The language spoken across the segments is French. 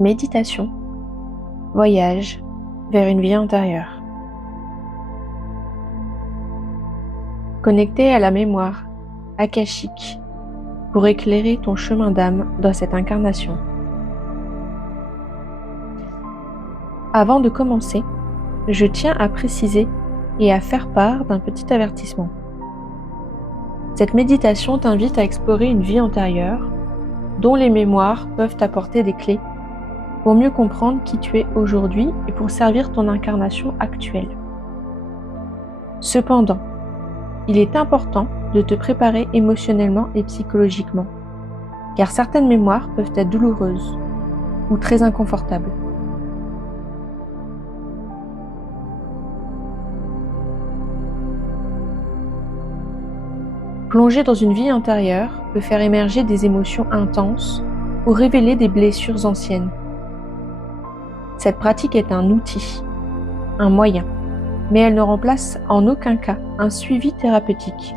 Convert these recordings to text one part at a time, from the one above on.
Méditation, voyage vers une vie intérieure. Connecté à la mémoire akashique pour éclairer ton chemin d'âme dans cette incarnation. Avant de commencer, je tiens à préciser et à faire part d'un petit avertissement. Cette méditation t'invite à explorer une vie antérieure dont les mémoires peuvent t'apporter des clés pour mieux comprendre qui tu es aujourd'hui et pour servir ton incarnation actuelle. Cependant, il est important de te préparer émotionnellement et psychologiquement, car certaines mémoires peuvent être douloureuses ou très inconfortables. Plonger dans une vie intérieure peut faire émerger des émotions intenses ou révéler des blessures anciennes. Cette pratique est un outil, un moyen, mais elle ne remplace en aucun cas un suivi thérapeutique.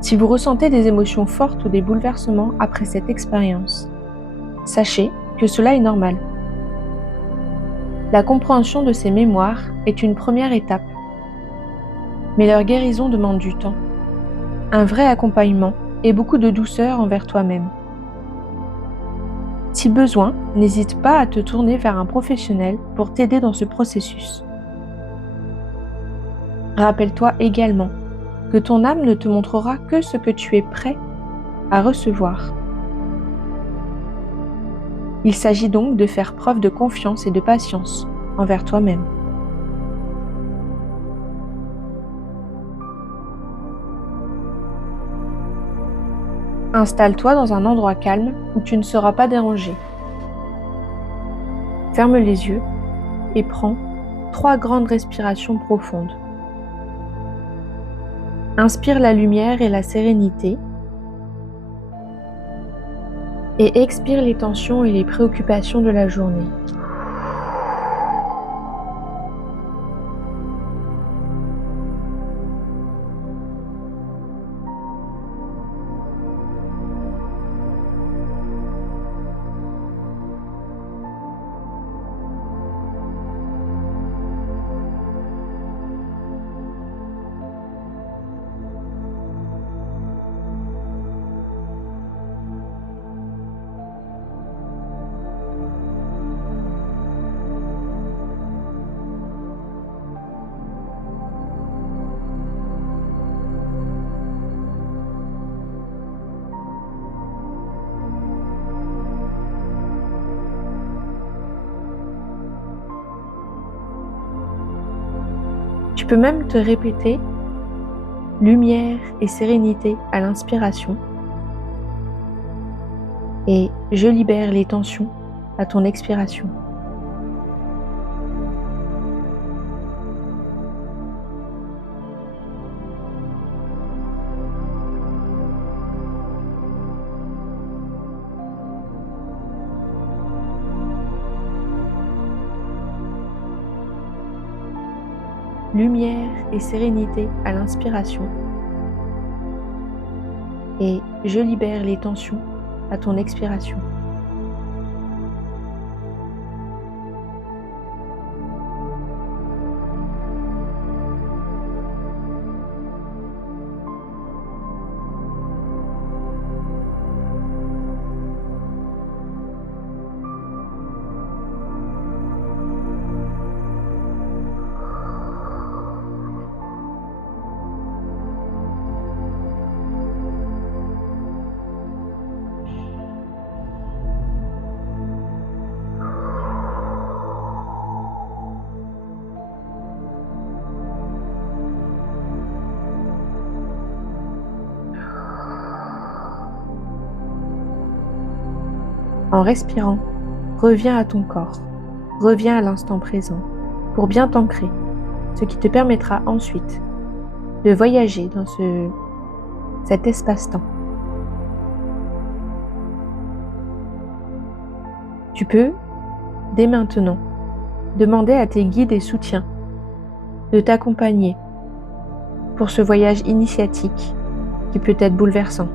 Si vous ressentez des émotions fortes ou des bouleversements après cette expérience, sachez que cela est normal. La compréhension de ces mémoires est une première étape, mais leur guérison demande du temps, un vrai accompagnement et beaucoup de douceur envers toi-même. Si besoin, n'hésite pas à te tourner vers un professionnel pour t'aider dans ce processus. Rappelle-toi également que ton âme ne te montrera que ce que tu es prêt à recevoir. Il s'agit donc de faire preuve de confiance et de patience envers toi-même. Installe-toi dans un endroit calme où tu ne seras pas dérangé. Ferme les yeux et prends 3 grandes respirations profondes. Inspire la lumière et la sérénité et expire les tensions et les préoccupations de la journée. Tu peux même te répéter lumière et sérénité à l'inspiration et je libère les tensions à ton expiration. Lumière et sérénité à l'inspiration et je libère les tensions à ton expiration. En respirant, reviens à ton corps, reviens à l'instant présent pour bien t'ancrer, ce qui te permettra ensuite de voyager dans cet espace-temps. Tu peux, dès maintenant, demander à tes guides et soutiens de t'accompagner pour ce voyage initiatique qui peut être bouleversant.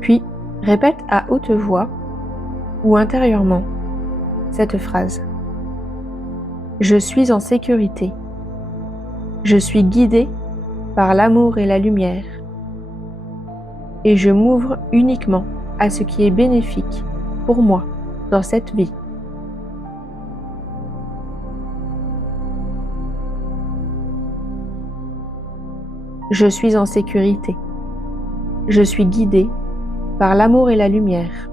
Puis, répète à haute voix ou intérieurement cette phrase. Je suis en sécurité. Je suis guidé par l'amour et la lumière. Et je m'ouvre uniquement à ce qui est bénéfique pour moi dans cette vie. Je suis en sécurité. Je suis guidé par l'amour et la lumière.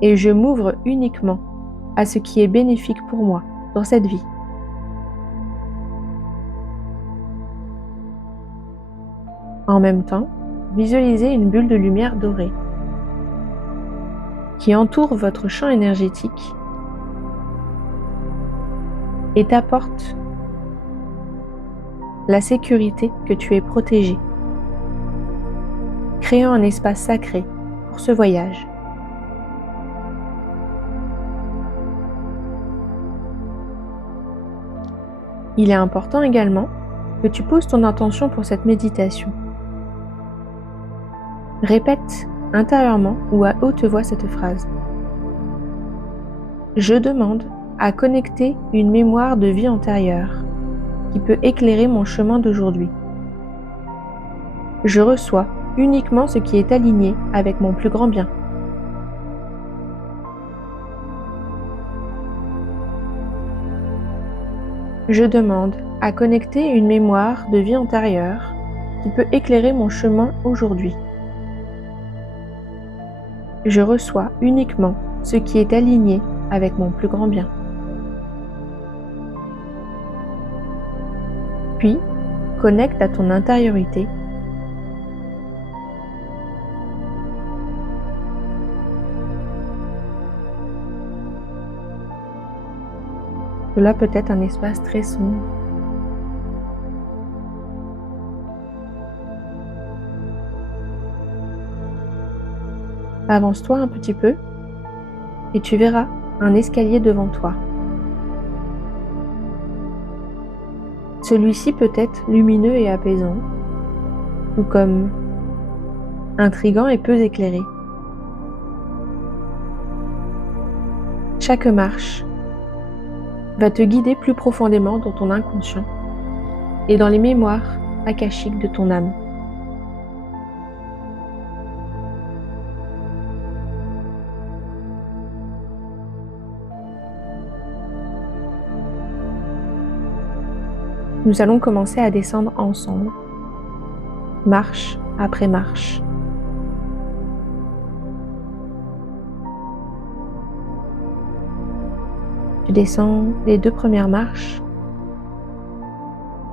Et je m'ouvre uniquement à ce qui est bénéfique pour moi dans cette vie. En même temps, visualisez une bulle de lumière dorée qui entoure votre champ énergétique et t'apporte la sécurité que tu es protégé, créant un espace sacré pour ce voyage. Il est important également que tu poses ton intention pour cette méditation. Répète intérieurement ou à haute voix cette phrase. Je demande à connecter une mémoire de vie antérieure qui peut éclairer mon chemin d'aujourd'hui. Je reçois uniquement ce qui est aligné avec mon plus grand bien. Je demande à connecter une mémoire de vie antérieure qui peut éclairer mon chemin aujourd'hui. Je reçois uniquement ce qui est aligné avec mon plus grand bien. Puis, connecte à ton intériorité. Cela peut être un espace très sombre. Avance-toi un petit peu et tu verras un escalier devant toi. Celui-ci peut être lumineux et apaisant, ou comme intrigant et peu éclairé. Chaque marche va te guider plus profondément dans ton inconscient et dans les mémoires akashiques de ton âme. Nous allons commencer à descendre ensemble, marche après marche. Tu descends les 2 premières marches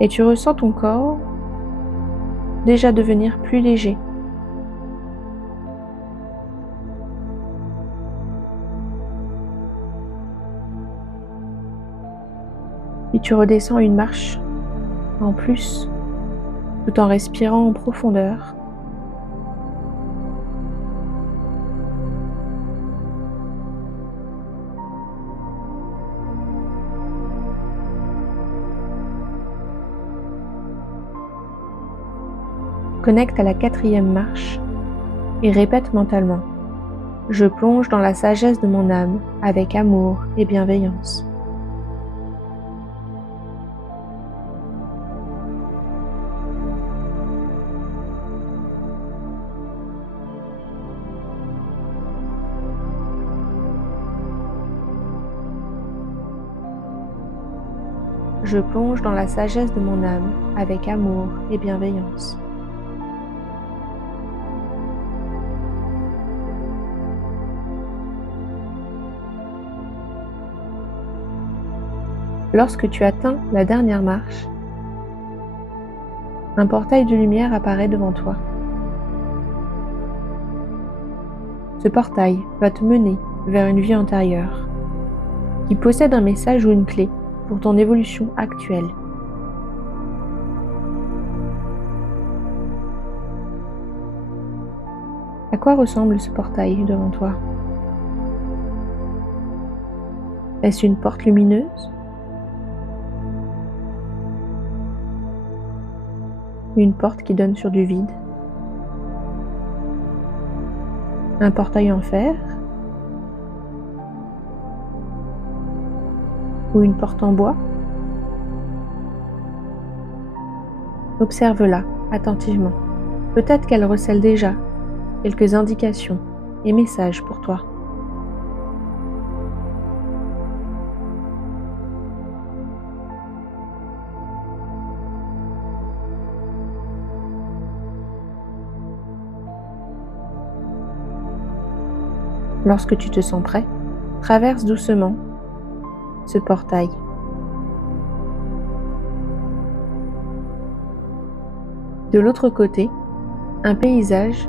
et tu ressens ton corps déjà devenir plus léger. Puis tu redescends une marche en plus, tout en respirant en profondeur. Connecte à la 4e marche et répète mentalement. Je plonge dans la sagesse de mon âme avec amour et bienveillance. Je plonge dans la sagesse de mon âme avec amour et bienveillance. Lorsque tu atteins la dernière marche, un portail de lumière apparaît devant toi. Ce portail va te mener vers une vie antérieure qui possède un message ou une clé pour ton évolution actuelle. À quoi ressemble ce portail devant toi? Est-ce une porte lumineuse? Une porte qui donne sur du vide? Un portail en fer? Ou une porte en bois? Observe-la attentivement. Peut-être qu'elle recèle déjà quelques indications et messages pour toi. Lorsque tu te sens prêt, traverse doucement ce portail. De l'autre côté, un paysage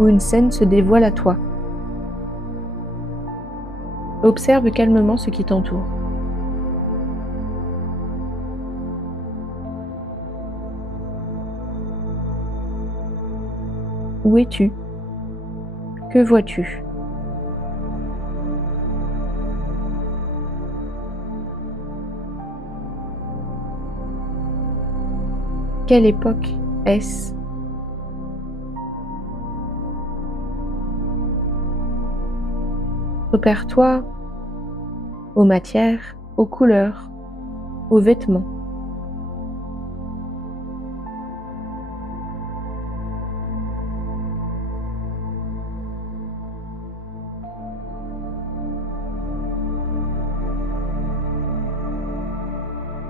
ou une scène se dévoile à toi. Observe calmement ce qui t'entoure. Où es-tu? Que vois-tu? Quelle époque est-ce? Repère-toi aux matières, aux couleurs, aux vêtements.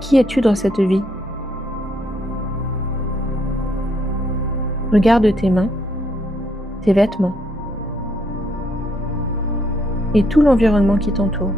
Qui es-tu dans cette vie? Regarde tes mains, tes vêtements et tout l'environnement qui t'entoure.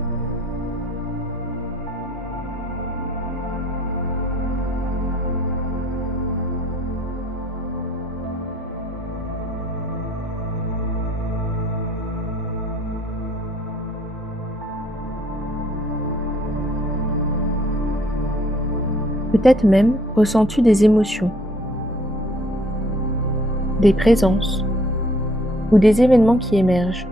Peut-être même ressens-tu des émotions, des présences ou des événements qui émergent.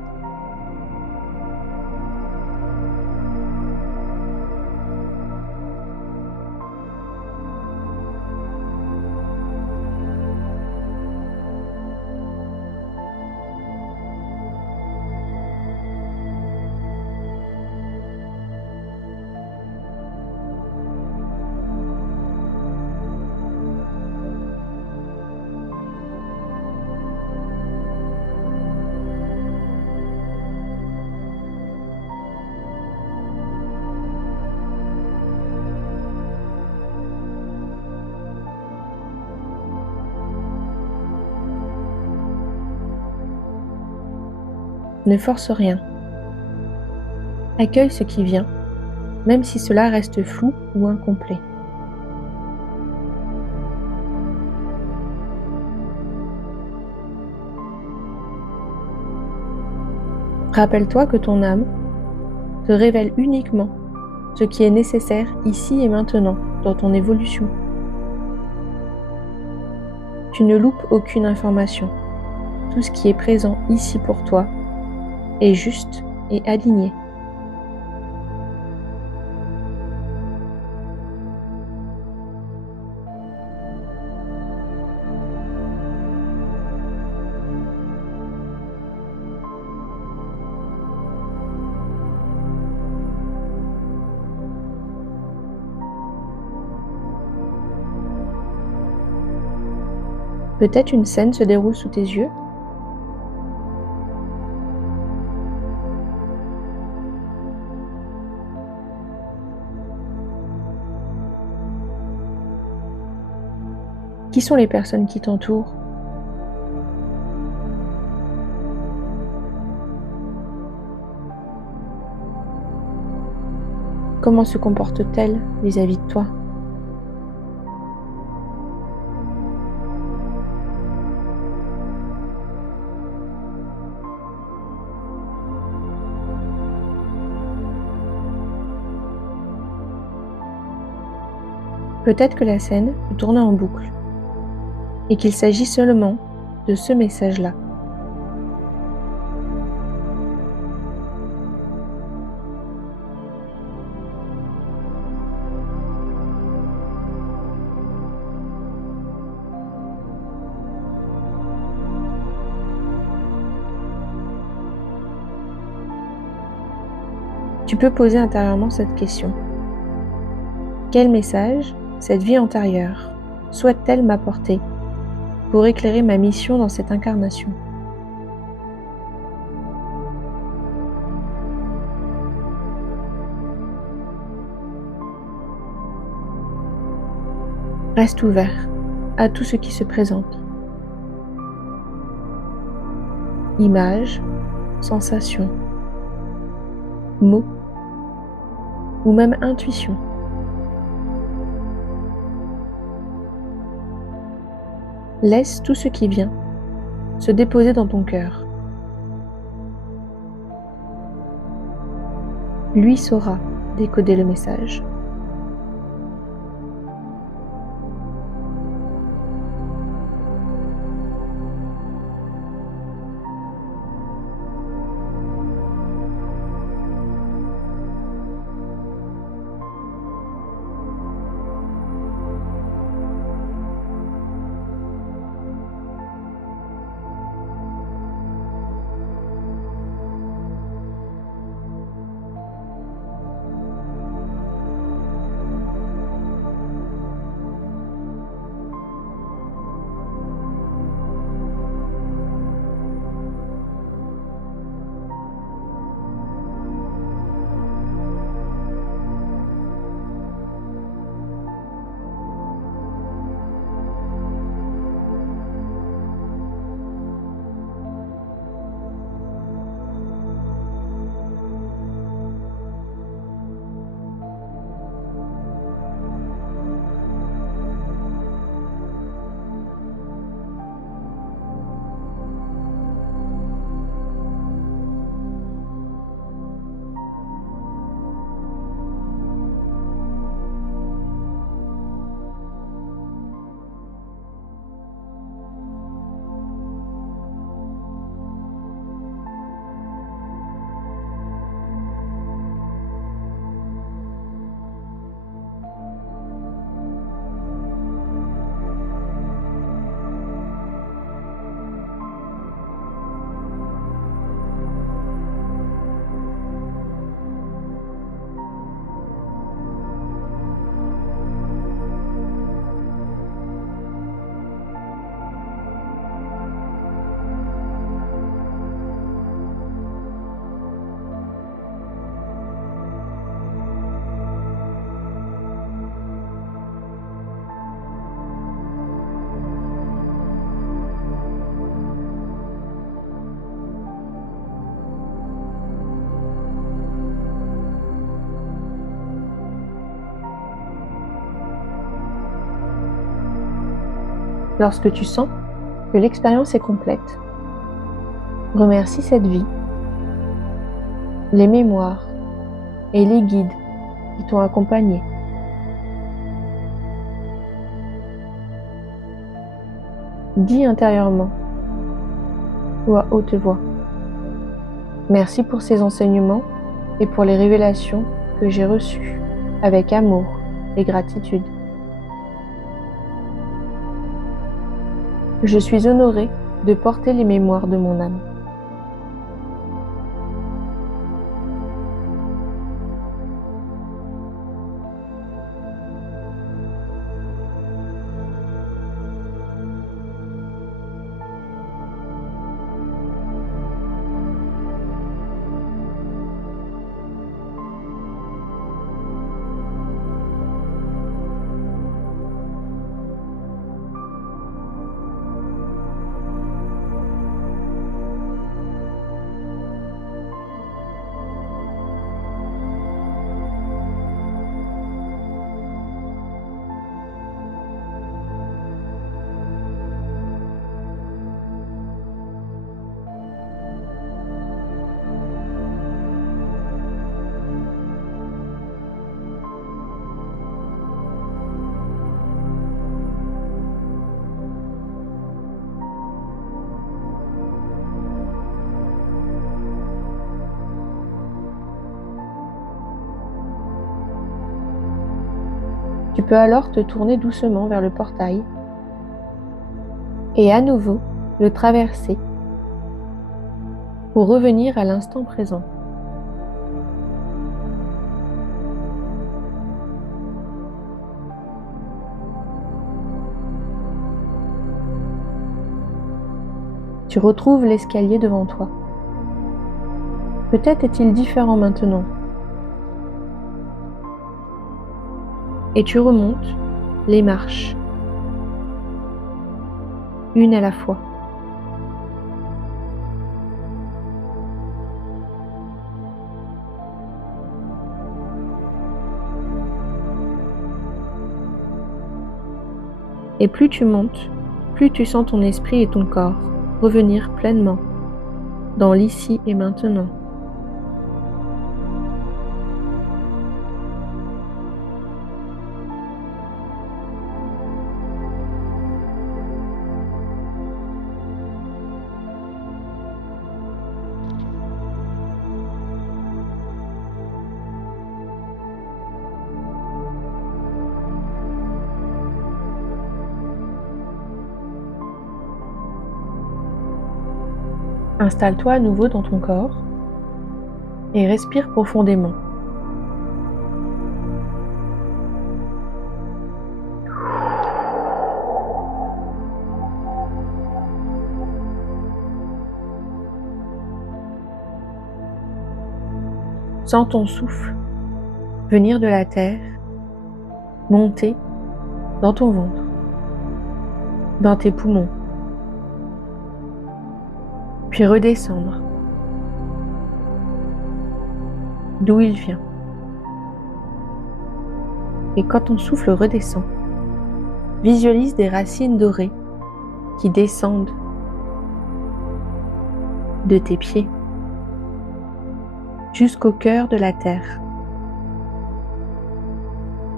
Ne force rien. Accueille ce qui vient, même si cela reste flou ou incomplet. Rappelle-toi que ton âme te révèle uniquement ce qui est nécessaire ici et maintenant dans ton évolution. Tu ne loupes aucune information. Tout ce qui est présent ici pour toi est juste et aligné. Peut-être une scène se déroule sous tes yeux. Qui sont les personnes qui t'entourent? Comment se comportent-elles vis-à-vis de toi? Peut-être que la scène peut tourner en boucle et qu'il s'agit seulement de ce message-là. Tu peux poser intérieurement cette question. Quel message cette vie antérieure souhaite-t-elle m'apporter pour éclairer ma mission dans cette incarnation? Reste ouvert à tout ce qui se présente. Images, sensations, mots ou même intuition. Laisse tout ce qui vient se déposer dans ton cœur. Lui saura décoder le message. Lorsque tu sens que l'expérience est complète, remercie cette vie, les mémoires et les guides qui t'ont accompagné. Dis intérieurement ou à haute voix: merci pour ces enseignements et pour les révélations que j'ai reçues avec amour et gratitude. Je suis honorée de porter les mémoires de mon âme. Tu peux alors te tourner doucement vers le portail et à nouveau le traverser pour revenir à l'instant présent. Tu retrouves l'escalier devant toi. Peut-être est-il différent maintenant. Et tu remontes les marches, une à la fois. Et plus tu montes, plus tu sens ton esprit et ton corps revenir pleinement dans l'ici et maintenant. Installe-toi à nouveau dans ton corps et respire profondément. Sens ton souffle venir de la terre, monter dans ton ventre, dans tes poumons, puis redescendre d'où il vient. Et quand ton souffle redescend, visualise des racines dorées qui descendent de tes pieds jusqu'au cœur de la terre,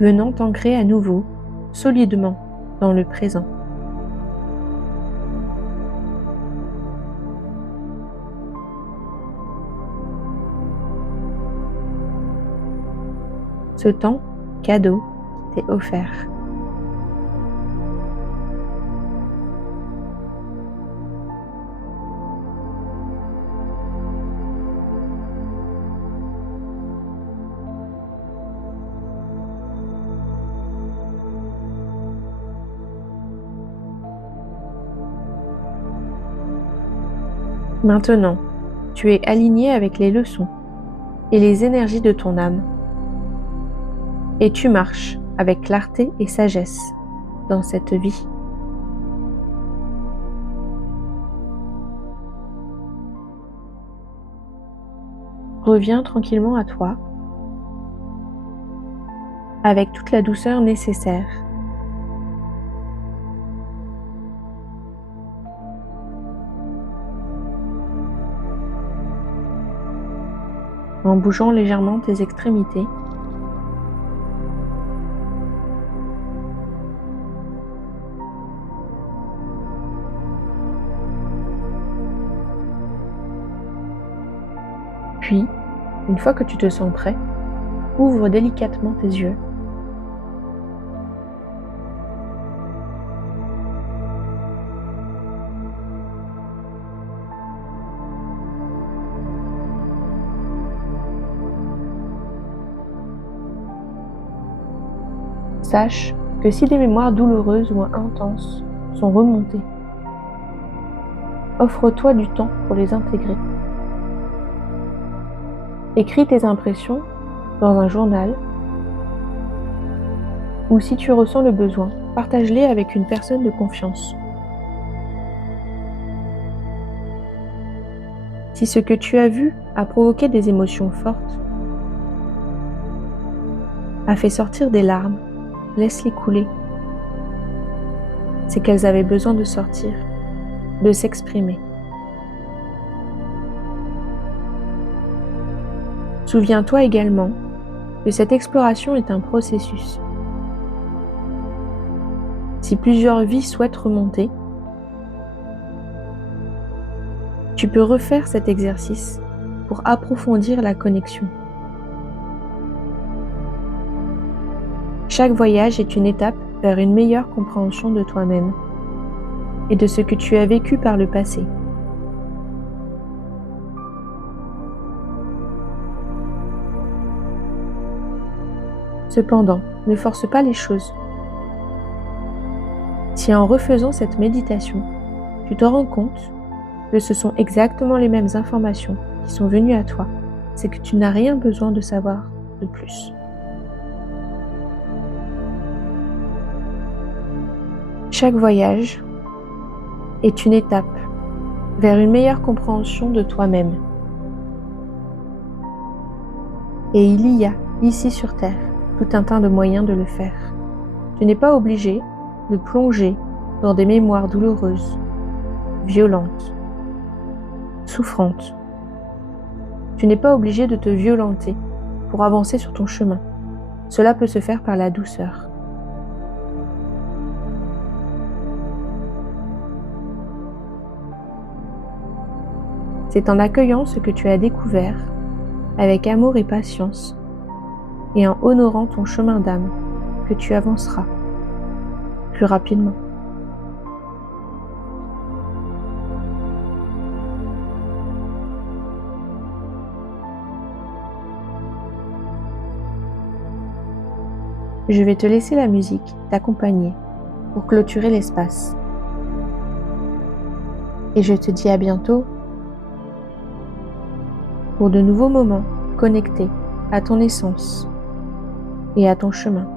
venant t'ancrer à nouveau solidement dans le présent. Ce temps cadeau t'est offert. Maintenant, tu es aligné avec les leçons et les énergies de ton âme, et tu marches avec clarté et sagesse dans cette vie. Reviens tranquillement à toi, avec toute la douceur nécessaire. En bougeant légèrement tes extrémités. Puis, une fois que tu te sens prêt, ouvre délicatement tes yeux. Sache que si des mémoires douloureuses ou intenses sont remontées, offre-toi du temps pour les intégrer. Écris tes impressions dans un journal ou si tu ressens le besoin, partage-les avec une personne de confiance. Si ce que tu as vu a provoqué des émotions fortes, a fait sortir des larmes, laisse-les couler. C'est qu'elles avaient besoin de sortir, de s'exprimer. Souviens-toi également que cette exploration est un processus. Si plusieurs vies souhaitent remonter, tu peux refaire cet exercice pour approfondir la connexion. Chaque voyage est une étape vers une meilleure compréhension de toi-même et de ce que tu as vécu par le passé. Cependant, ne force pas les choses. Si en refaisant cette méditation, tu te rends compte que ce sont exactement les mêmes informations qui sont venues à toi. C'est que tu n'as rien besoin de savoir de plus. Chaque voyage est une étape vers une meilleure compréhension de toi-même. Et il y a, ici sur Terre, tout un tas de moyens de le faire. Tu n'es pas obligé de plonger dans des mémoires douloureuses, violentes, souffrantes. Tu n'es pas obligé de te violenter pour avancer sur ton chemin. Cela peut se faire par la douceur. C'est en accueillant ce que tu as découvert avec amour et patience et en honorant ton chemin d'âme que tu avanceras plus rapidement. Je vais te laisser la musique t'accompagner pour clôturer l'espace. Et je te dis à bientôt pour de nouveaux moments connectés à ton essence et à ton chemin.